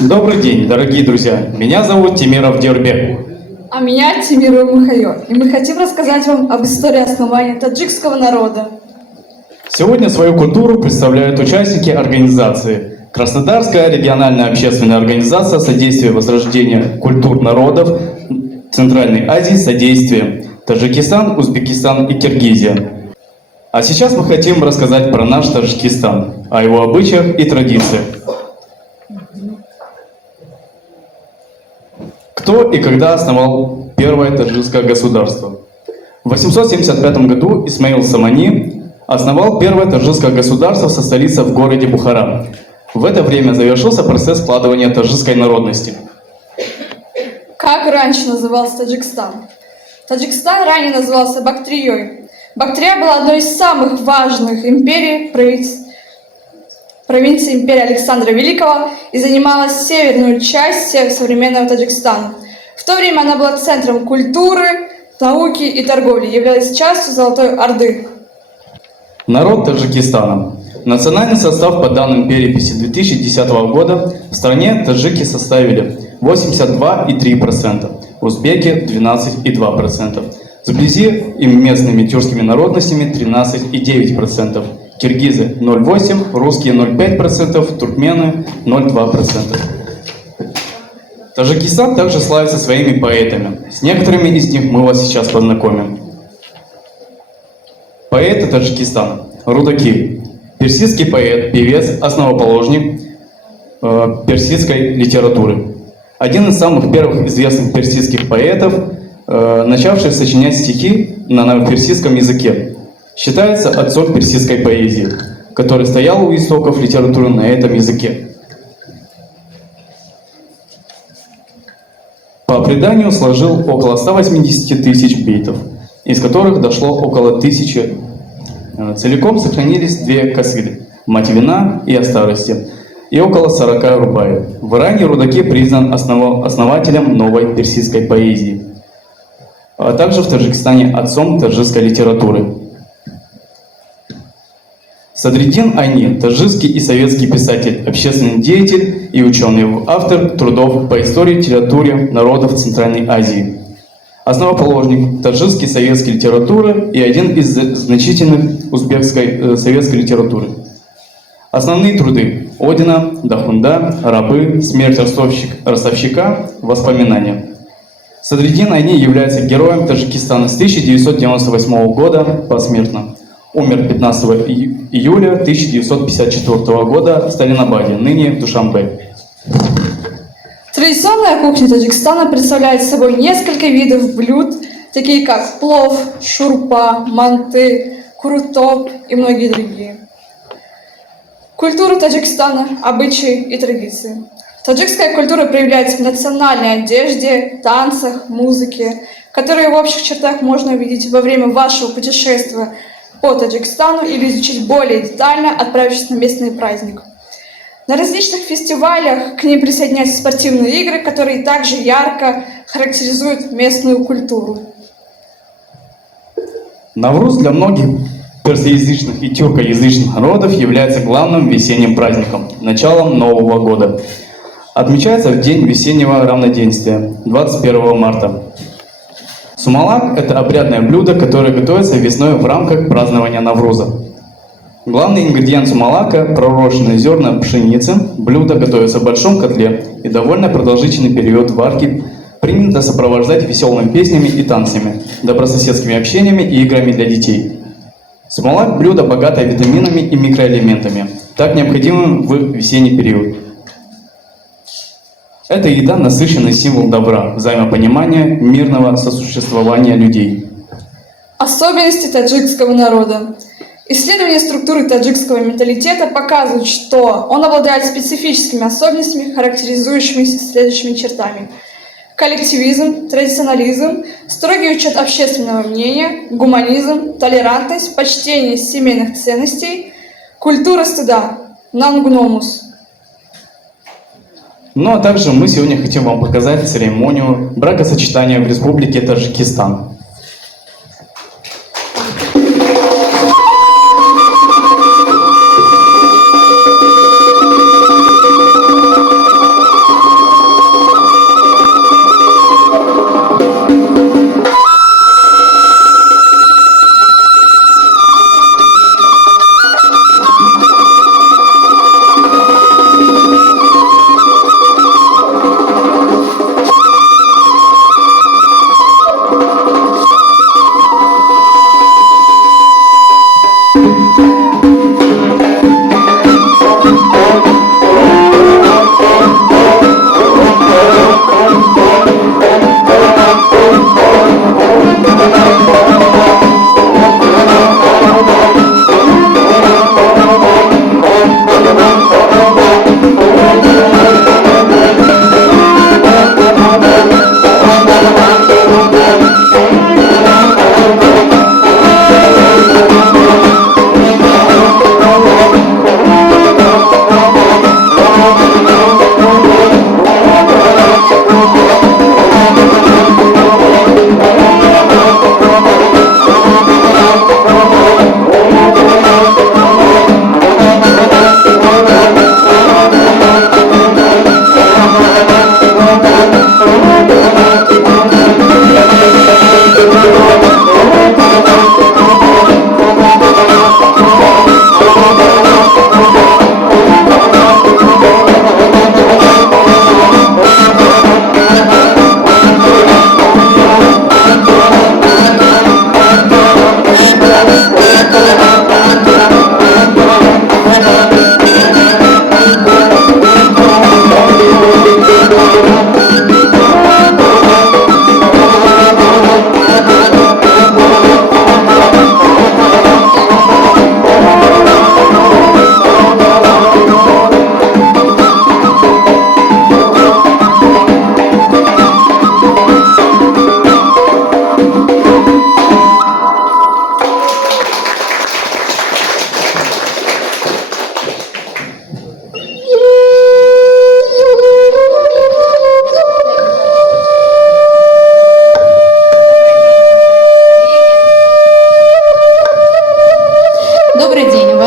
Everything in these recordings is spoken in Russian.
Добрый день, дорогие друзья. Меня зовут Тимиров Дербек. А меня Тимирова Михаил. И мы хотим рассказать вам об истории основания таджикского народа. Сегодня свою культуру представляют участники организации Краснодарская региональная общественная организация содействия возрождения культур народов Центральной Азии содействие Таджикистан, Узбекистан и Киргизия. А сейчас мы хотим рассказать про наш Таджикистан, о его обычаях и традициях. Кто и когда основал первое таджикское государство? В 875 году Исмаил Самани основал первое таджикское государство со столицей в городе Бухара. В это время завершился процесс складывания таджикской народности. Как раньше назывался Таджикистан? Таджикистан ранее назывался Бактрией. Бактрия была одной из самых важных империй провинции империи Александра Великого и занимала северную часть современного Таджикистана. В то время она была центром культуры, науки и торговли, являясь частью Золотой Орды. Народ Таджикистана. Национальный состав по данным переписи 2010 года в стране таджики составили 82,3%, узбеки 12,2%, сблизи им местными тюркскими народностями 13,9%, киргизы 0,8%, русские 0,5%, туркмены 0,2%. Таджикистан также славится своими поэтами. С некоторыми из них мы вас сейчас познакомим. Поэты Таджикистана. Рудаки. Персидский поэт, певец, основоположник персидской литературы. Один из самых первых известных персидских поэтов, начавший сочинять стихи на персидском языке. Считается отцом персидской поэзии, который стоял у истоков литературы на этом языке. По преданию сложил около 180 тысяч бейтов, из которых дошло около 1000. Целиком сохранились 2 касиды «Мать вина» и «О старости» и около 40 рубаев. В Иране Рудаки признан основателем новой персидской поэзии, а также в Таджикистане отцом таджикской литературы. Садриддин Айни – таджикский и советский писатель, общественный деятель и ученый, автор трудов по истории и литературе народов Центральной Азии. Основоположник таджикской советской литературы и один из значительных узбекской советской литературы. Основные труды: Одина, Дахунда, Рабы, Смерть ростовщика, Воспоминания. Садриддин Айни является героем Таджикистана с 1998 года посмертно. Умер 15 июля 1954 года в Сталинабаде, ныне Душанбе. Традиционная кухня Таджикистана представляет собой несколько видов блюд, такие как плов, шурпа, манты, курутоп и многие другие. Культура Таджикистана, обычаи и традиции. Таджикская культура проявляется в национальной одежде, танцах, музыке, которые в общих чертах можно увидеть во время вашего путешествия по Таджикистану или изучить более детально, отправившись на местный праздник. На различных фестивалях к ним присоединяются спортивные игры, которые также ярко характеризуют местную культуру. Навруз для многих персоязычных и тюркоязычных народов является главным весенним праздником, началом Нового года. Отмечается в день весеннего равноденствия, 21 марта. Сумалак – это обрядное блюдо, которое готовится весной в рамках празднования Навруза. Главный ингредиент сумалака – пророщенные зерна пшеницы. Блюдо готовится в большом котле, и довольно продолжительный период варки принято сопровождать веселыми песнями и танцами, добрососедскими общениями и играми для детей. Сумалак – блюдо, богатое витаминами и микроэлементами, так необходимым в весенний период. Эта еда – насыщенный символ добра, взаимопонимания, мирного сосуществования людей. Особенности таджикского народа. Исследования структуры таджикского менталитета показывают, что он обладает специфическими особенностями, характеризующимися следующими чертами: коллективизм, традиционализм, строгий учет общественного мнения, гуманизм, толерантность, почтение семейных ценностей, культура стыда, нангномус. Ну а также мы сегодня хотим вам показать церемонию бракосочетания в Республике Таджикистан.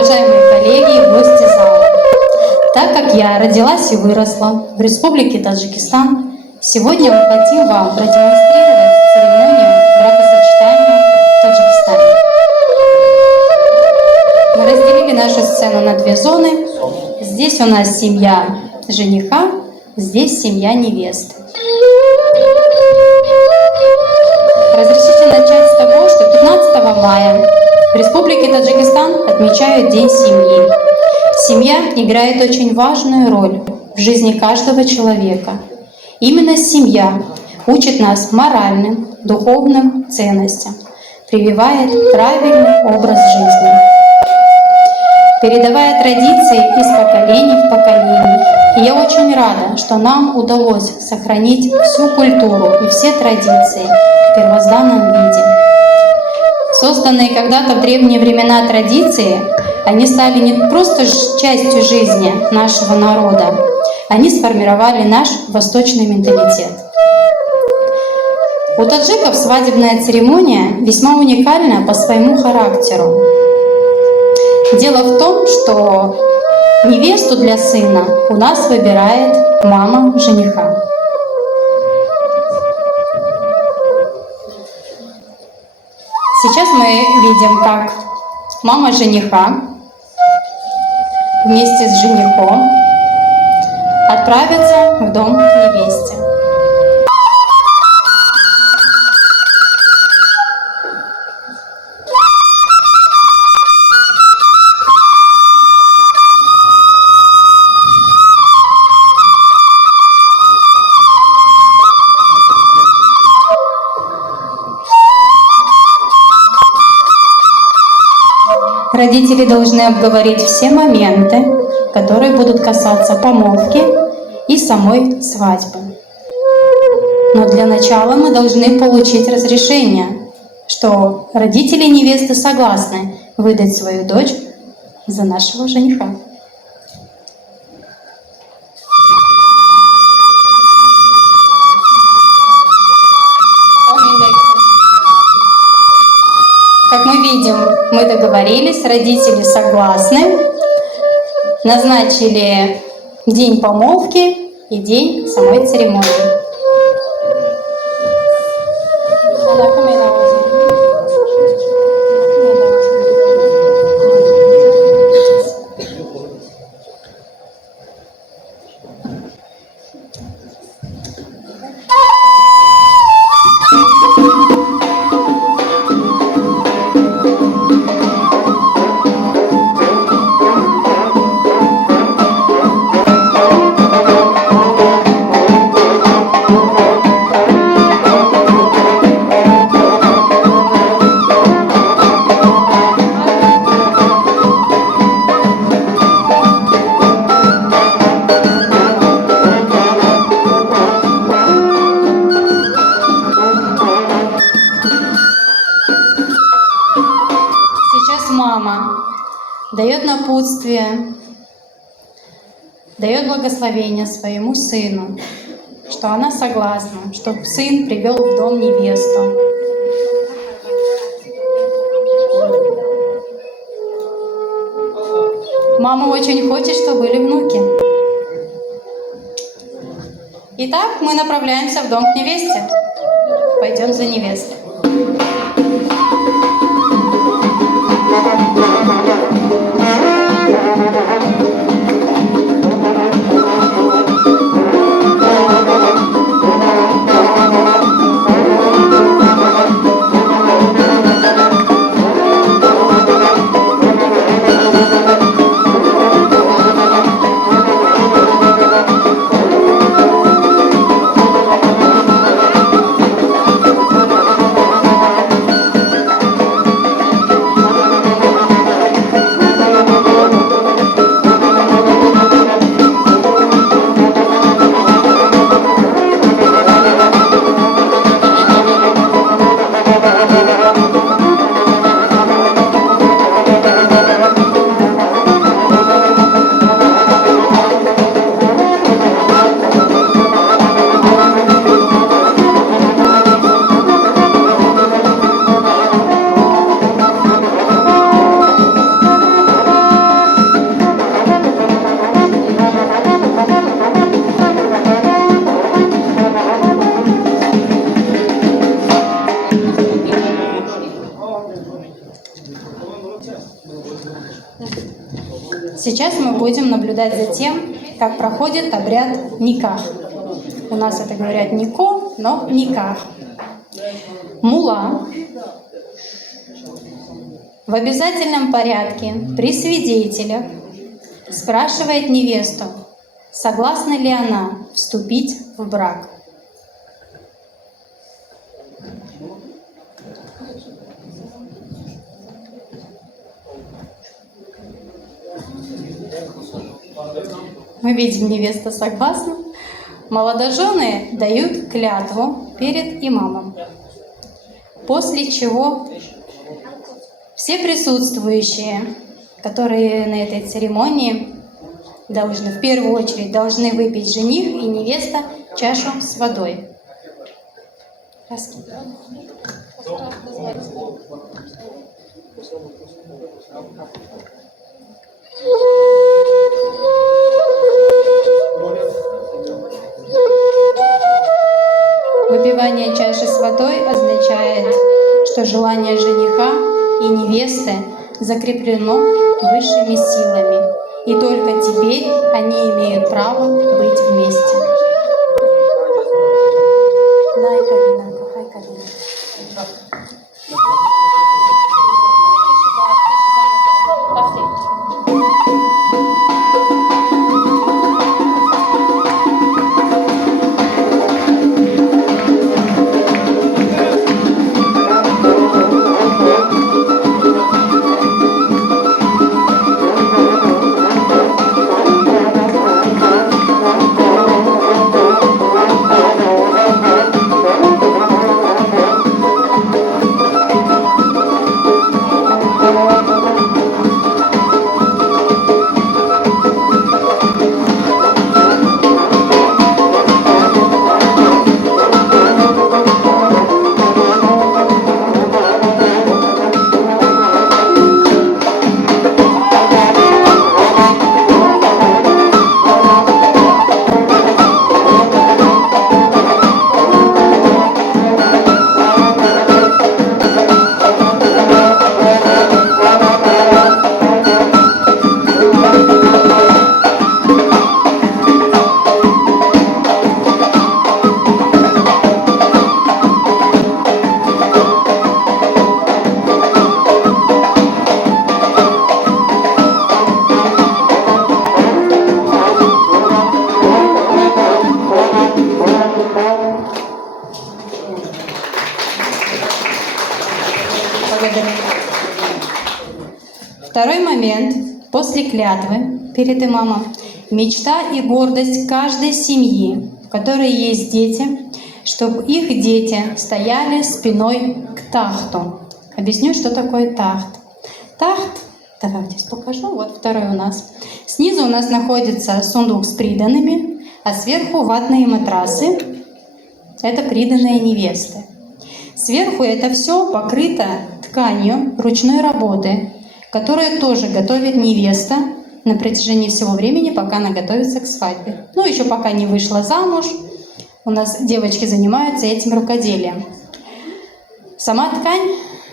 уважаемые коллеги и гости зала. Так как я родилась и выросла в Республике Таджикистан, сегодня мы хотим вам продемонстрировать церемонию бракосочетания в Таджикистане. Мы разделили нашу сцену на две зоны. Здесь у нас семья жениха, здесь семья невесты. Разрешите начать с того, что 15 мая в Республике Таджикистан отмечают День семьи. Семья играет очень важную роль в жизни каждого человека. Именно семья учит нас моральным, духовным ценностям, прививает правильный образ жизни, передавая традиции из поколения в поколение. И я очень рада, что нам удалось сохранить всю культуру и все традиции в первозданном виде. Созданные когда-то в древние времена традиции, они стали не просто частью жизни нашего народа, они сформировали наш восточный менталитет. У таджиков свадебная церемония весьма уникальна по своему характеру. Дело в том, что невесту для сына у нас выбирает мама жениха. Сейчас мы видим, как мама жениха вместе с женихом отправятся в дом к невесте. Родители должны обговорить все моменты, которые будут касаться помолвки и самой свадьбы. Но для начала мы должны получить разрешение, что родители невесты согласны выдать свою дочь за нашего жениха. Как мы видим, мы договорились, родители согласны, назначили день помолвки и день самой церемонии. Мама дает напутствие, дает благословение своему сыну, что она согласна, чтобы сын привел в дом невесту. Мама очень хочет, чтобы были внуки. Итак, мы направляемся в дом к невесте. Пойдем за невестой. Сейчас мы будем наблюдать за тем, как проходит обряд никах. У нас это говорят нико, но никах. Мула в обязательном порядке при свидетелях спрашивает невесту, согласна ли она вступить в брак. Мы видим, невеста согласна. Молодожены дают клятву перед имамом, после чего все присутствующие, которые на этой церемонии, в первую очередь должны выпить жених и невеста чашу с водой. Выпивание чаши с водой означает, что желание жениха и невесты закреплено высшими силами, и только теперь они имеют право быть вместе. Второй момент. После клятвы перед имамом мечта и гордость каждой семьи, в которой есть дети, чтобы их дети стояли спиной к тахту. Объясню, что такое тахт. Тахт, давай здесь покажу, вот второй у нас. Снизу у нас находится сундук с приданными, а сверху ватные матрасы. Это приданные невесты. Сверху это все покрыто тканью ручной работы, которую тоже готовит невеста на протяжении всего времени, пока она готовится к свадьбе. Ну, еще пока не вышла замуж, у нас девочки занимаются этим рукоделием. Сама ткань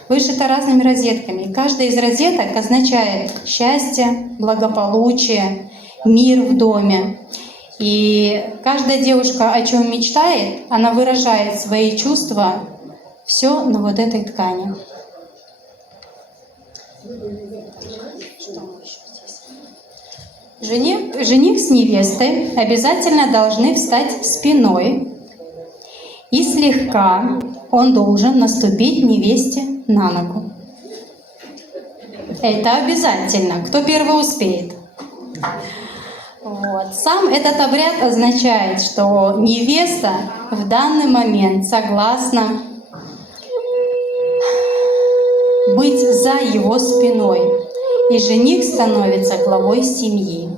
вышита разными розетками. Каждая из розеток означает счастье, благополучие, мир в доме. И каждая девушка, о чем мечтает, она выражает свои чувства все на вот этой ткани. Жених с невестой обязательно должны встать спиной, и слегка он должен наступить невесте на ногу. Это обязательно. Кто первый успеет? Вот. Сам этот обряд означает, что невеста в данный момент согласна быть за его спиной, и жених становится главой семьи.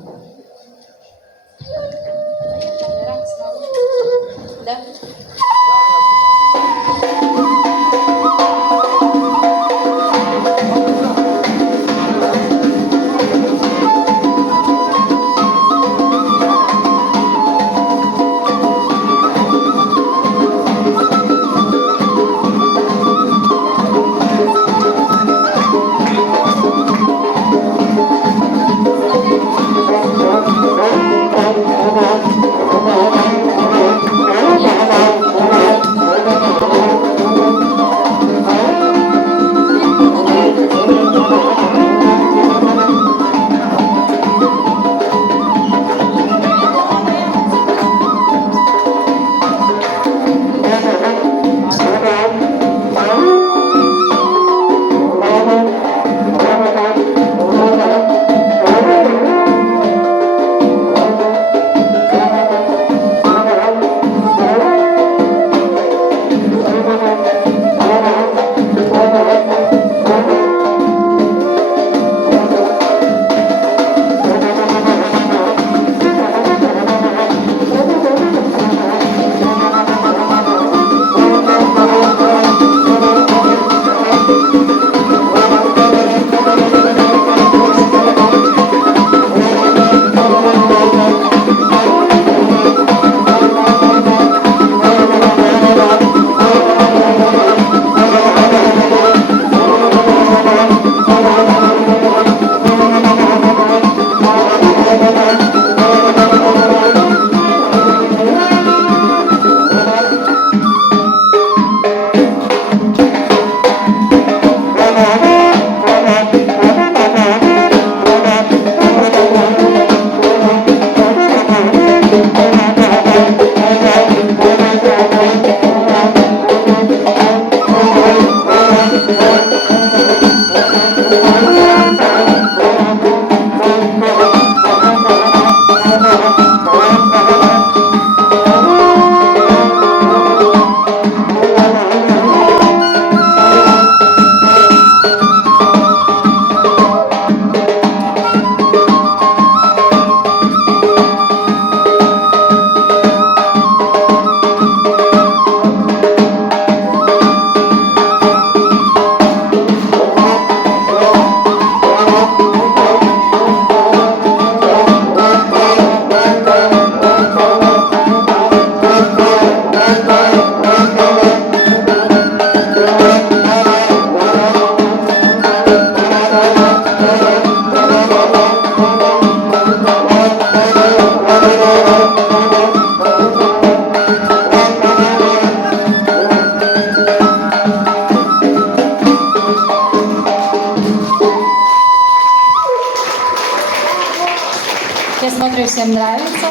Я смотрю, всем нравится.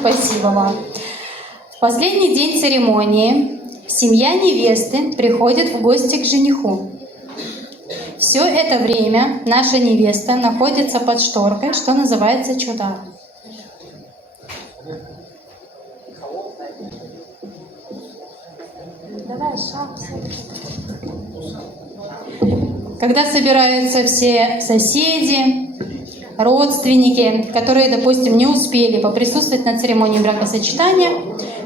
Спасибо вам. В последний день церемонии семья невесты приходит в гости к жениху. Все это время наша невеста находится под шторкой, что называется чудак. Когда собираются все соседи, родственники, которые, допустим, не успели поприсутствовать на церемонии бракосочетания,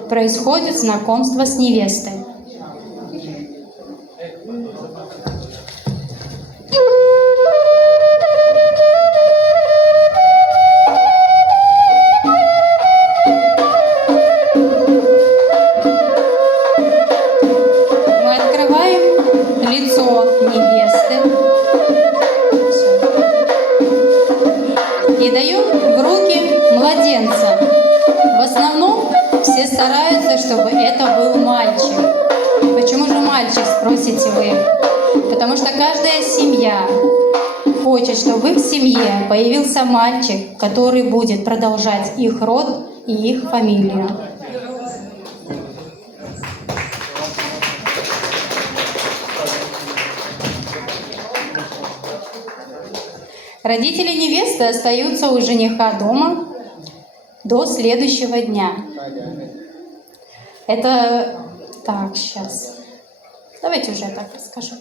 происходит знакомство с невестой. Мы открываем лицо невесты и даем в руки младенца. В основном все стараются, чтобы это был мальчик. Почему же мальчик, спросите вы? Потому что каждая семья хочет, чтобы в их семье появился мальчик, который будет продолжать их род и их фамилию. Родители невесты остаются у жениха дома до следующего дня. Это... Так, сейчас. Давайте уже так расскажу.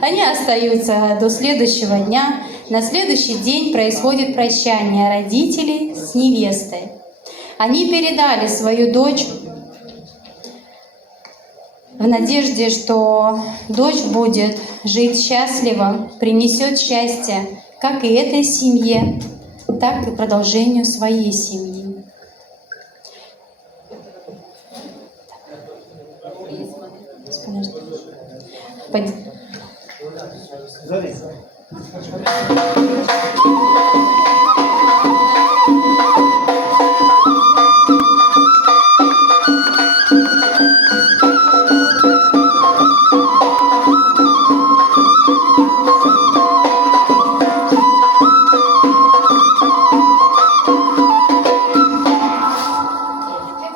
Они остаются до следующего дня. На следующий день происходит прощание родителей с невестой. Они передали свою дочь в надежде, что дочь будет жить счастливо, принесет счастье как и этой семье, так и продолжению своей семьи.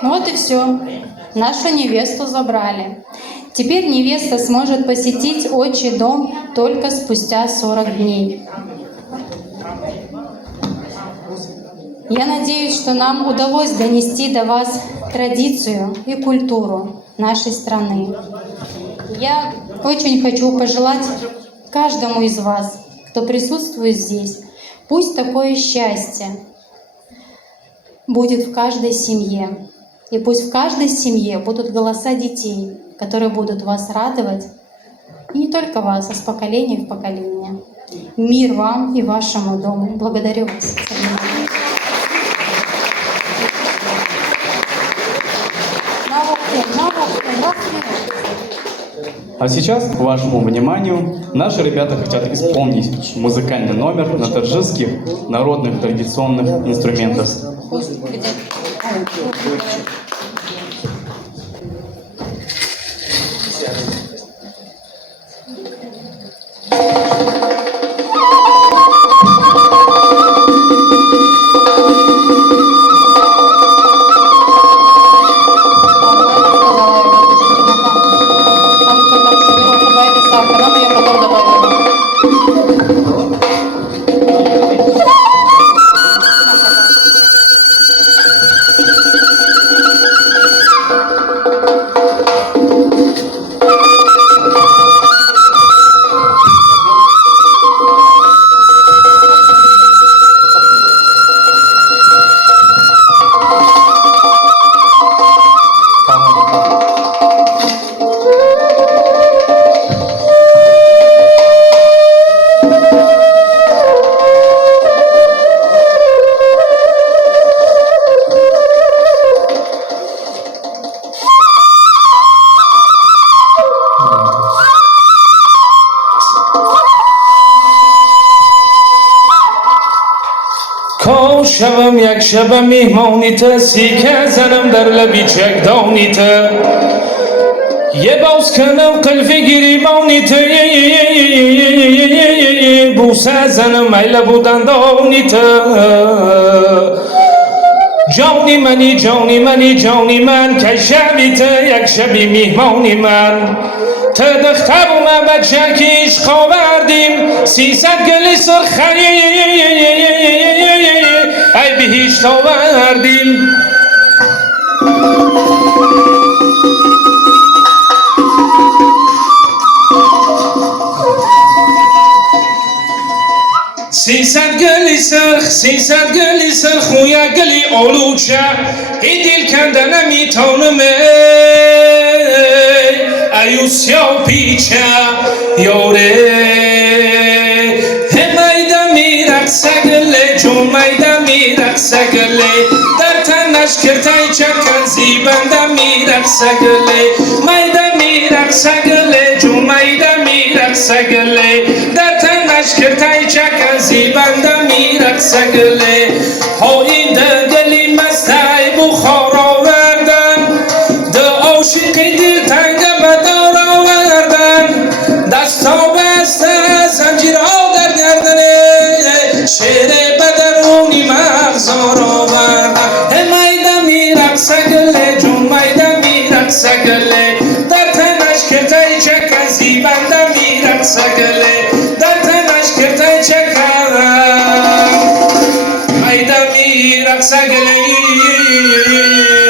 Вот и все. Нашу невесту забрали. Теперь невеста сможет посетить отчий дом только спустя 40 дней. Я надеюсь, что нам удалось донести до вас традицию и культуру нашей страны. Я очень хочу пожелать каждому из вас, кто присутствует здесь, пусть такое счастье будет в каждой семье. И пусть в каждой семье будут голоса детей, которые будут вас радовать, и не только вас, а с поколения в поколение. Мир вам и вашему дому. Благодарю вас за внимание. А сейчас, к вашему вниманию, наши ребята хотят исполнить музыкальный номер на торжеских народных традиционных инструментах. شبم یک شب میهمانیت سیکه زنم در لبی چکدانیت یه باز کنم قلفی گریبانی تو بوسه زنم ایله بودن دانی تو جانی منی جانی منی جانی من که شبی تو یک شبی میهمانی من تا دختر بومه بچه که عشق آوردیم 300 گل سرخی ای بهشت آوردیم سیصد گلی سرخ و یک گلی آلوچه ای دل کنده نمیتونم ایوس یا پیچه یاره همیده میرقصه گله جومیده میرقصه گله در تنش کرتای چکن زیبنده میرقصه گله میده میرقصه گله جومیده میرقصه گله در تنش کرتای چکن زیبنده میرقصه گله پایینده گلی مستای بخار آوردن ده عاشقی دل تنگه بدار آوردن دستا بسته زنجیرها در گردنه شعر بدرونی مغزار آوردن همیده میرقصه گله جومیده میرقصه گله در تنش کرتای چکن زیبنده میرقصه گله در تنش کرتای چکن میده میرقصه گله